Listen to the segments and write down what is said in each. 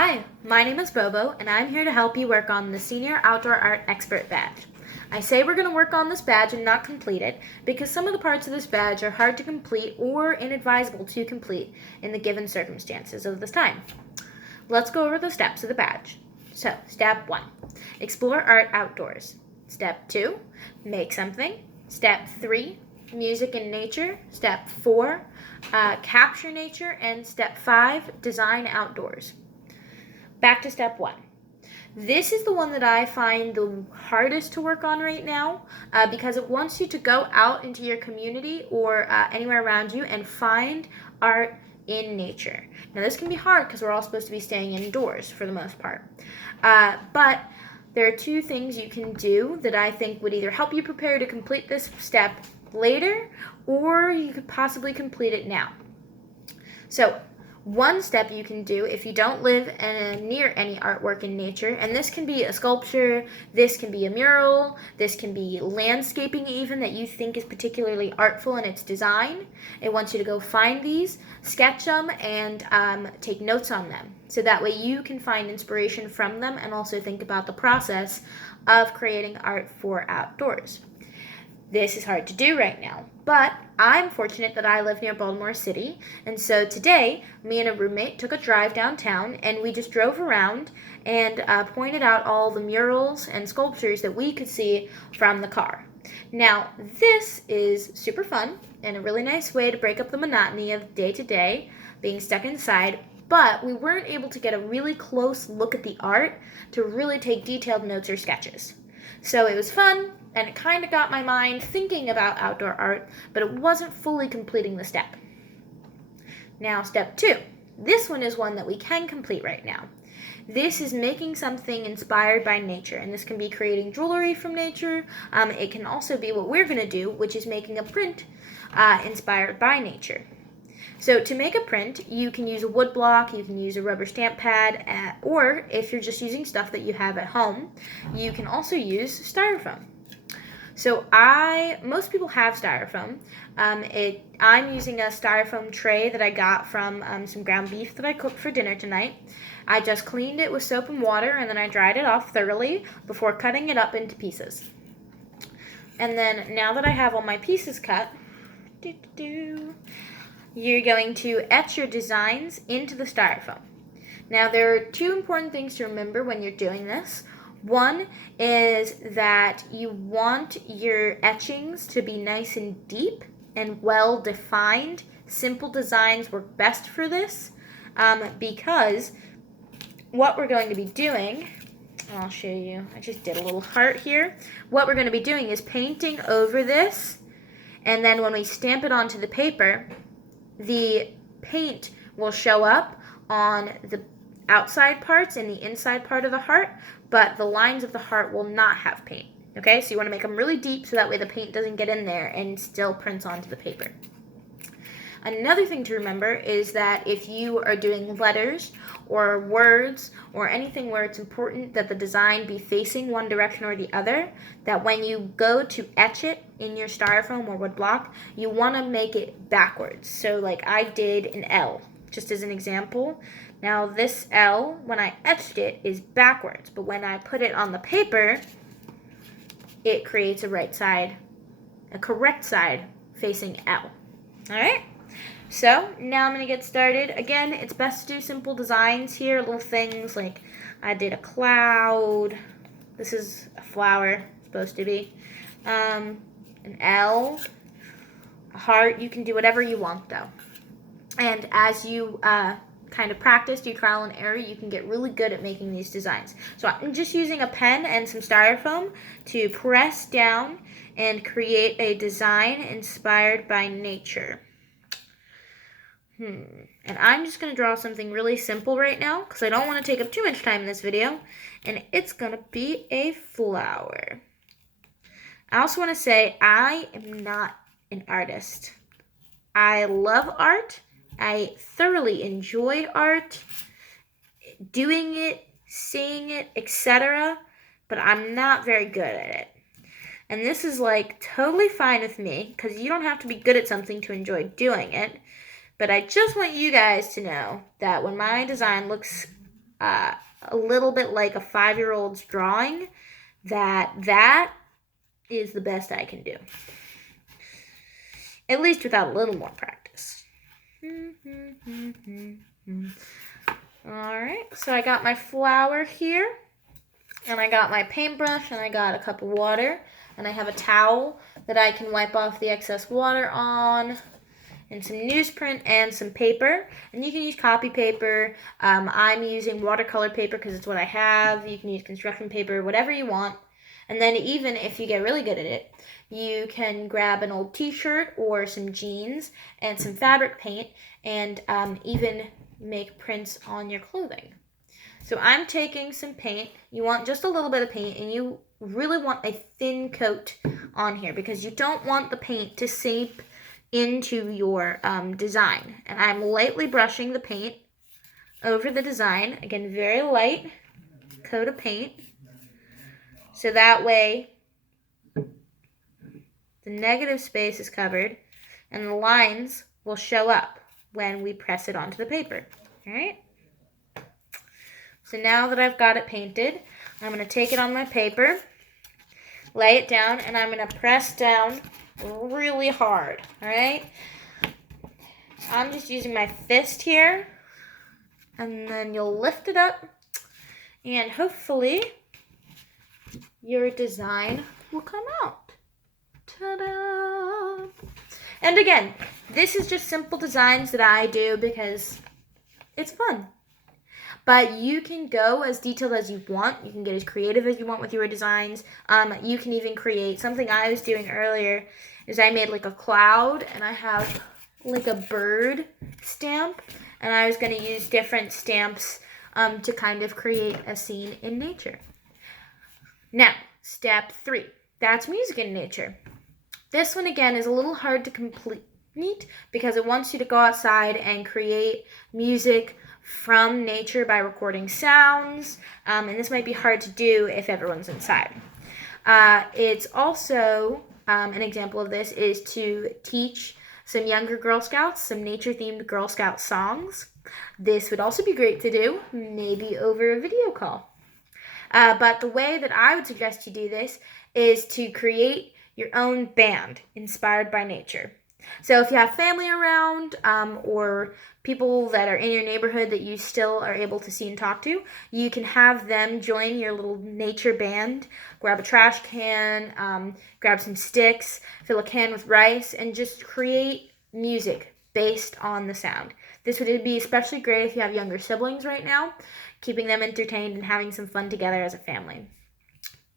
Hi, my name is Bobo, and I'm here to help you work on the Senior Outdoor Art Expert Badge. I say we're going to work on this badge and not complete it because some of the parts of this badge are hard to complete or inadvisable to complete in the given circumstances of this time. Let's go over the steps of the badge. So, step 1, explore art outdoors. Step 2, make something. Step 3, music and nature. Step 4, capture nature. And step 5, design outdoors. Back to step 1. This is the one that I find the hardest to work on right now because it wants you to go out into your community or anywhere around you and find art in nature. Now this can be hard because we're all supposed to be staying indoors for the most part. But there are two things you can do that I think would either help you prepare to complete this step later or you could possibly complete it now. So one step you can do if you don't live near any artwork in nature, and this can be a sculpture, this can be a mural, this can be landscaping even that you think is particularly artful in its design. It wants you to go find these, sketch them, and take notes on them. So that way you can find inspiration from them and also think about the process of creating art for outdoors. This is hard to do right now, but I'm fortunate that I live near Baltimore City, and so today, me and a roommate took a drive downtown, and we just drove around and pointed out all the murals and sculptures that we could see from the car. Now, this is super fun and a really nice way to break up the monotony of day-to-day being stuck inside, but we weren't able to get a really close look at the art to really take detailed notes or sketches. So it was fun, and it kind of got my mind thinking about outdoor art, but it wasn't fully completing the step. Now, step 2. This one is one that we can complete right now. This is making something inspired by nature, and this can be creating jewelry from nature. It can also be what we're going to do, which is making a print inspired by nature. So to make a print, you can use a wood block, you can use a rubber stamp pad, or if you're just using stuff that you have at home, you can also use styrofoam. So most people have styrofoam. I'm using a styrofoam tray that I got from some ground beef that I cooked for dinner tonight. I just cleaned it with soap and water, and then I dried it off thoroughly before cutting it up into pieces. And then now that I have all my pieces cut, you're going to etch your designs into the styrofoam. Now, there are two important things to remember when you're doing this. One is that you want your etchings to be nice and deep and well defined. Simple designs work best for this because what we're going to be doing, I'll show you, I just did a little heart here. What we're going to be doing is painting over this, and then when we stamp it onto the paper, the paint will show up on the outside parts and the inside part of the heart, but the lines of the heart will not have paint. Okay, so you want to make them really deep so that way the paint doesn't get in there and still prints onto the paper. Another thing to remember is that if you are doing letters or words or anything where it's important that the design be facing one direction or the other, that when you go to etch it in your styrofoam or wood block, you want to make it backwards. So like I did an L, just as an example. Now this L, when I etched it, is backwards, but when I put it on the paper, it creates a correct side facing L. All right? So now I'm going to get started. Again, it's best to do simple designs here, little things like I did a cloud. This is a flower, supposed to be. An L, a heart. You can do whatever you want though. And as you kind of practice, do trial and error, you can get really good at making these designs. So I'm just using a pen and some styrofoam to press down and create a design inspired by nature. And I'm just going to draw something really simple right now because I don't want to take up too much time in this video. And it's going to be a flower. I also want to say I am not an artist. I love art. I thoroughly enjoy art, doing it, seeing it, etc. But I'm not very good at it. And this is like totally fine with me because you don't have to be good at something to enjoy doing it. But I just want you guys to know that when my design looks a little bit like a 5-year-old's drawing, that is the best I can do. At least without a little more practice. Alright, so I got my flower here, and I got my paintbrush, and I got a cup of water, and I have a towel that I can wipe off the excess water on, and some newsprint and some paper. And you can use copy paper. I'm using watercolor paper because it's what I have. You can use construction paper, whatever you want. And then even if you get really good at it, you can grab an old t-shirt or some jeans and some fabric paint and even make prints on your clothing. So I'm taking some paint. You want just a little bit of paint, and you really want a thin coat on here because you don't want the paint to seep into your design. And I'm lightly brushing the paint over the design. Again, very light coat of paint. So that way the negative space is covered and the lines will show up when we press it onto the paper. All right? So now that I've got it painted, I'm going to take it on my paper, lay it down, and I'm going to press down really hard. All right? I'm just using my fist here, and then you'll lift it up, and hopefully your design will come out. Ta-da! And again, this is just simple designs that I do because it's fun. But you can go as detailed as you want. You can get as creative as you want with your designs. You can even create something I was doing earlier is I made like a cloud and I have like a bird stamp. And I was going to use different stamps to kind of create a scene in nature. Now, step 3. That's music in nature. This one, again, is a little hard to complete because it wants you to go outside and create music from nature by recording sounds, and this might be hard to do if everyone's inside. It's also, an example of this is to teach some younger Girl Scouts some nature-themed Girl Scout songs. This would also be great to do, maybe over a video call. But the way that I would suggest you do this is to create your own band inspired by nature. So if you have family around or people that are in your neighborhood that you still are able to see and talk to, you can have them join your little nature band. Grab a trash can, grab some sticks, fill a can with rice, and just create music based on the sound. This would be especially great if you have younger siblings right now, keeping them entertained and having some fun together as a family.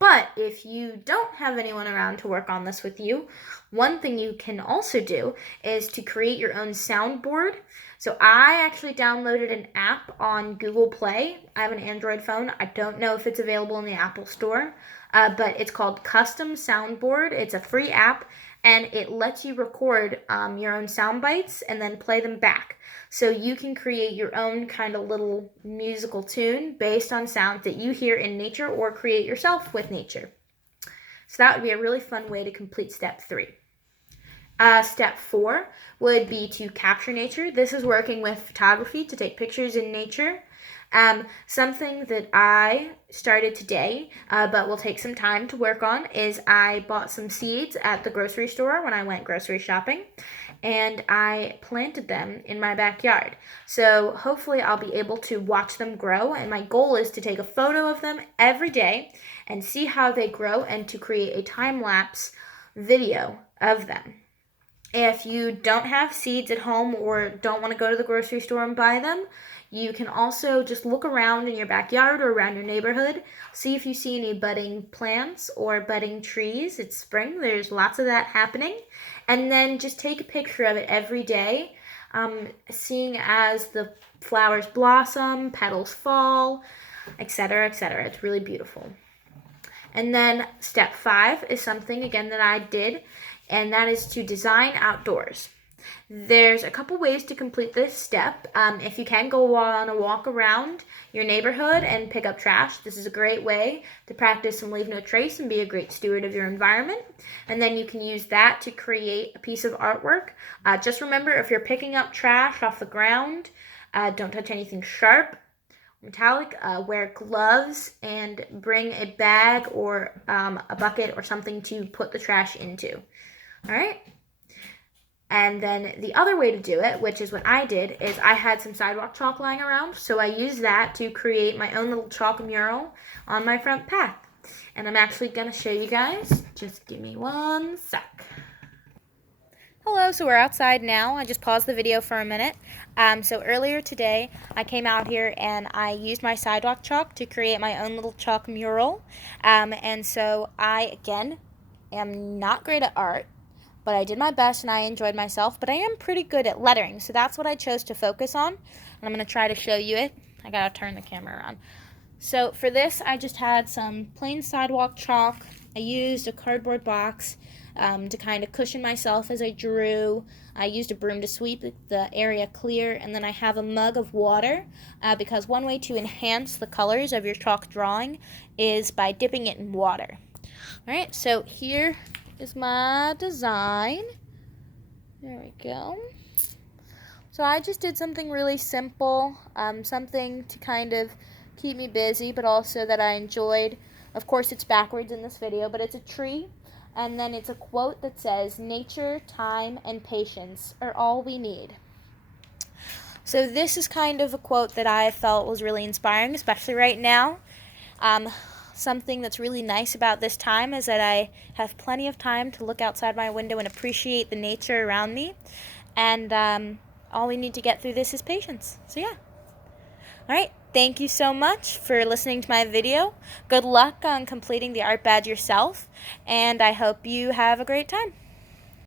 But if you don't have anyone around to work on this with you, one thing you can also do is to create your own soundboard. So I actually downloaded an app on Google Play. I have an Android phone. I don't know if it's available in the Apple Store, but it's called Custom Soundboard. It's a free app, and it lets you record your own sound bites and then play them back. So you can create your own kind of little musical tune based on sounds that you hear in nature or create yourself with nature. So that would be a really fun way to complete step 3. Step 4 would be to capture nature. This is working with photography to take pictures in nature. Something that I started today, but will take some time to work on, is I bought some seeds at the grocery store when I went grocery shopping, and I planted them in my backyard. So hopefully I'll be able to watch them grow, and my goal is to take a photo of them every day and see how they grow and to create a time-lapse video of them. If you don't have seeds at home or don't want to go to the grocery store and buy them, you can also just look around in your backyard or around your neighborhood, see if you see any budding plants or budding trees. It's spring, there's lots of that happening. And then just take a picture of it every day, seeing as the flowers blossom, petals fall, etc., etc. It's really beautiful. And then step 5 is something, again, that I did, and that is to design outdoors. There's a couple ways to complete this step. If you can go on a walk around your neighborhood and pick up trash, this is a great way to practice and leave no trace and be a great steward of your environment. And then you can use that to create a piece of artwork. Just remember, if you're picking up trash off the ground, don't touch anything sharp metallic, wear gloves, and bring a bag or a bucket or something to put the trash into. All right? And then the other way to do it, which is what I did, is I had some sidewalk chalk lying around, so I used that to create my own little chalk mural on my front path. And I'm actually going to show you guys. Just give me one sec. Hello, so we're outside now. I just paused the video for a minute. So earlier today, I came out here and I used my sidewalk chalk to create my own little chalk mural. And so I, again, am not great at art, but I did my best and I enjoyed myself. But I am pretty good at lettering, so that's what I chose to focus on. And I'm going to try to show you it. I got to turn the camera around. So for this, I just had some plain sidewalk chalk. I used a cardboard box to kind of cushion myself as I drew. I used a broom to sweep the area clear, and then I have a mug of water because one way to enhance the colors of your chalk drawing is by dipping it in water. Alright, so here is my design. There we go. So I just did something really simple, something to kind of keep me busy, but also that I enjoyed. Of course, it's backwards in this video, but it's a tree. And then it's a quote that says, "Nature, time, and patience are all we need." So this is kind of a quote that I felt was really inspiring, especially right now. Something that's really nice about this time is that I have plenty of time to look outside my window and appreciate the nature around me. And all we need to get through this is patience. So yeah. Alright, thank you so much for listening to my video. Good luck on completing the art badge yourself, and I hope you have a great time.